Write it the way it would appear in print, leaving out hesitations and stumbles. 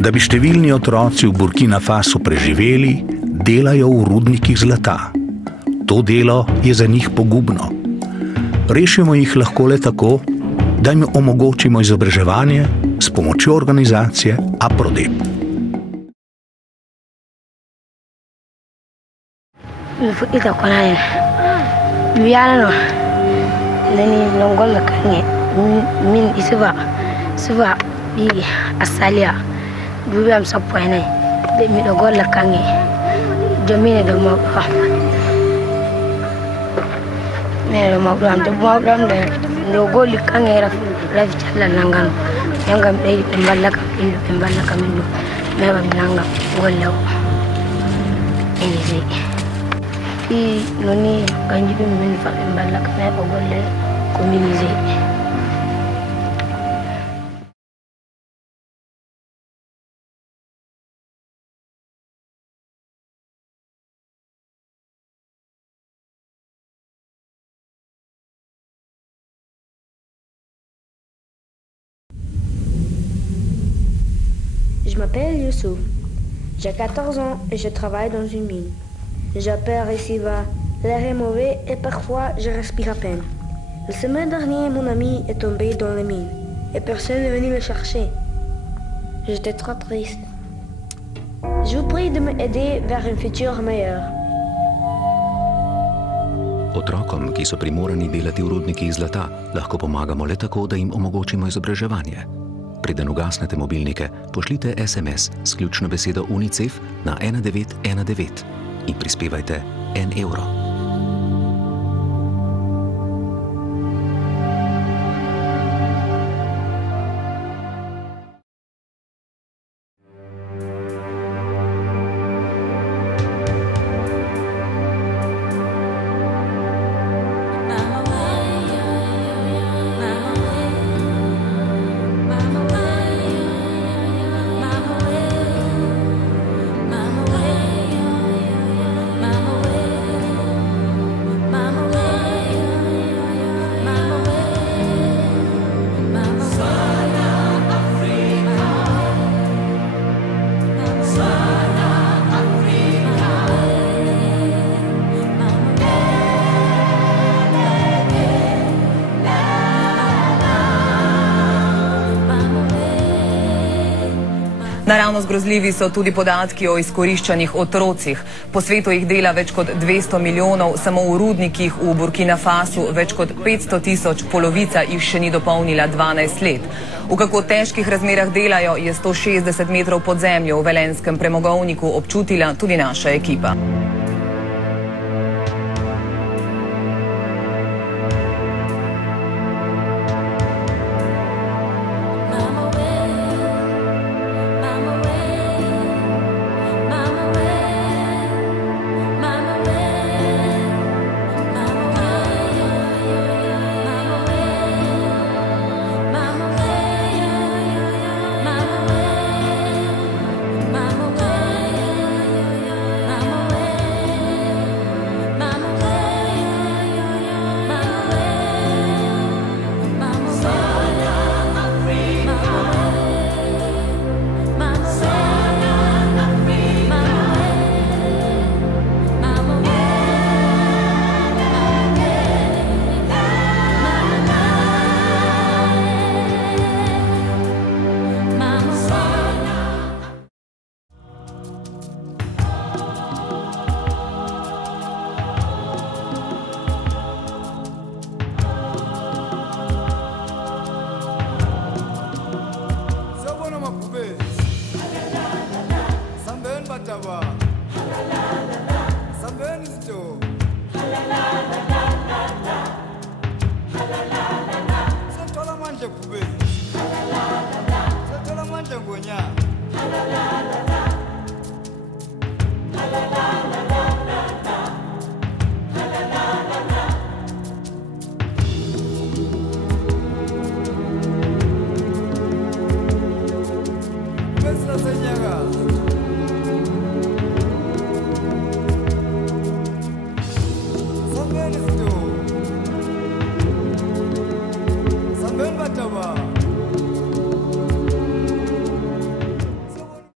Da bi številni otroci v Burkina Fasu preživeli, delajo v rudnikih zlata. To delo je za njih pogubno. Rešimo jih lahko le tako, da jim omogočimo izobraževanje s pomočjo organizacije APRODEP. Ita konaye biyano nani nongol kange min isuba bi asalia dubi am sappoene de mi do gol kange jomine do mo am de mo de no gol kange raf challa nangan yangam de mballaka mindu meba nangam gollaw ini noni kanji bi min fa mballak me ko golle communiser. Je m'appelle Youssouf, j'ai 14 ans et je travaille dans une mine. J'opère ici-bas, l'air est mauvais et parfois je respire à peine. La semaine dernière, mon ami est tombé dans les mines et personne n'est venu le chercher. J'étais trop triste. Je vous prie de m'aider vers un futur meilleur. Otrokom, ki so primorani delati v rudnikih zlata, lahko pomagamo le tako, da jim omogočimo izobraževanje. Preden ugasnete mobilnike, pošljite SMS s ključno besedo UNICEF na 1919 in prispevajte 1 evro. Naravnost grozljivi so tudi podatki o izkoriščanih otrocih. Po svetu jih dela več kot 200 milijonov, samo v rudnikih v Burkina Fasu več kot 500 tisoč, polovica jih še ni dopolnila 12 let. V kako težkih razmerah delajo, je 160 metrov pod zemljo v velenjskem premogovniku občutila tudi naša ekipa. Something is